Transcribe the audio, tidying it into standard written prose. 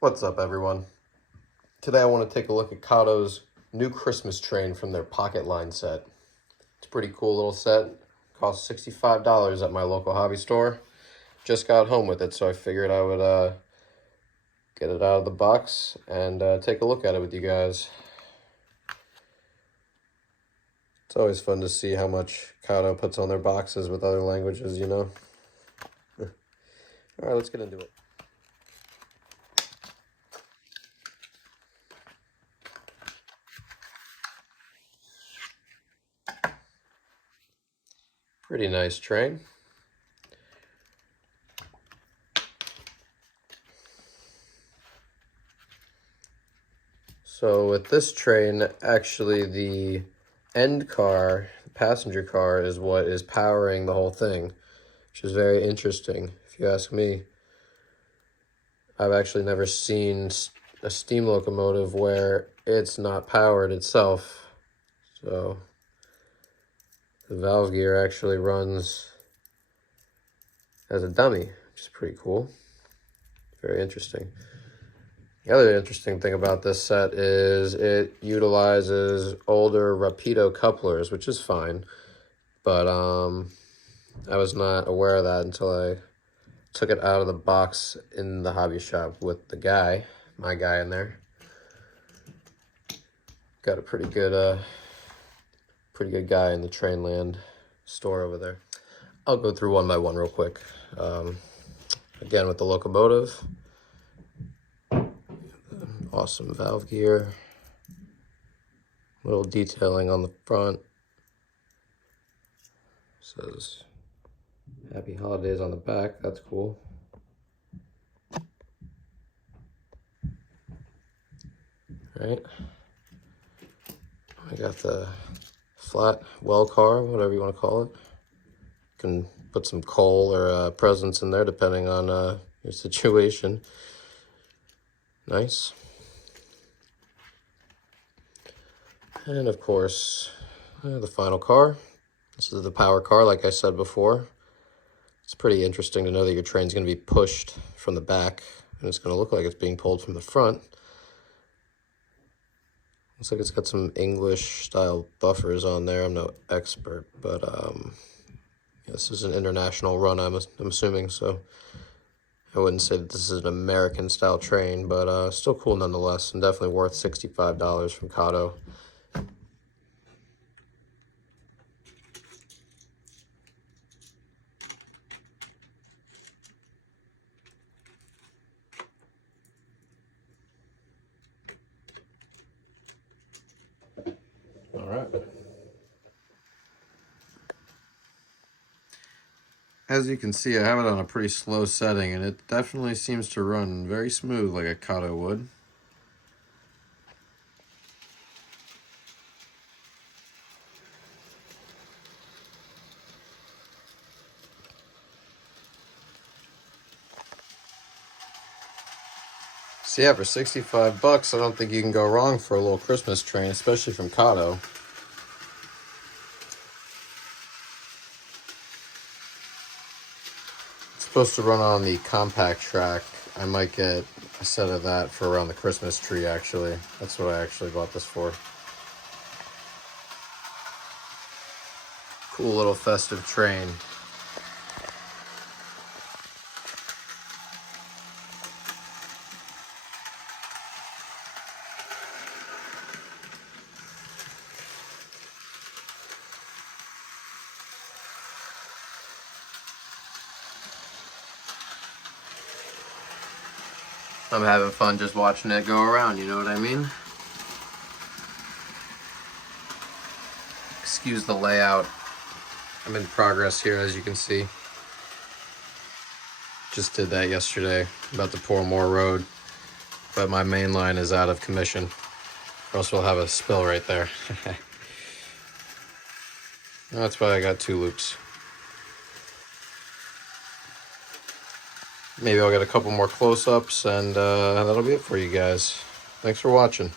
What's up, everyone? Today I want to take a look at Kato's new Christmas train from their Pocket Line set. It's a pretty cool little set. Cost $65 at my local hobby store. Just got home with it, so I figured I would get it out of the box and take a look at it with you guys. It's always fun to see how much Kato puts on their boxes with other languages, you know? Alright, let's get into it. Pretty nice train. So with this train, actually the end car, the passenger car, is what is powering the whole thing, which is very interesting, if you ask me. I've actually never seen a steam locomotive where it's not powered itself. So the valve gear actually runs as a dummy, which is pretty cool. Very interesting. The other interesting thing about this set is it utilizes older Rapido couplers, which is fine, but I was not aware of that until I took it out of the box in the hobby shop with the guy, my guy in there. Got a pretty good guy in the Trainland store over there. I'll go through one by one real quick. Again, with the locomotive. Awesome valve gear. Little detailing on the front. Says Happy Holidays on the back. That's cool. Right. I got the flat well car, whatever you want to call it. You can put some coal or presents in there depending on your situation. Nice. And of course, the final car. This is the power car, like I said before. It's pretty interesting to know that your train's going to be pushed from the back, and it's going to look like it's being pulled from the front. Looks like it's got some English-style buffers on there. I'm no expert, but this is an international run, I'm assuming, so I wouldn't say that this is an American-style train, but still cool nonetheless, and definitely worth $65 from Kato. All right. As you can see, I have it on a pretty slow setting, and it definitely seems to run very smooth like a Kato would. So yeah, for 65 bucks, I don't think you can go wrong for a little Christmas train, especially from Kato. It's supposed to run on the compact track. I might get a set of that for around the Christmas tree, actually. That's what I actually bought this for. Cool little festive train. I'm having fun just watching it go around, you know what I mean? Excuse the layout. I'm in progress here, as you can see. Just did that yesterday. About to pour more road, but my main line is out of commission, or else we'll have a spill right there. That's why I got 2 loops. Maybe I'll get a couple more close-ups, and that'll be it for you guys. Thanks for watching.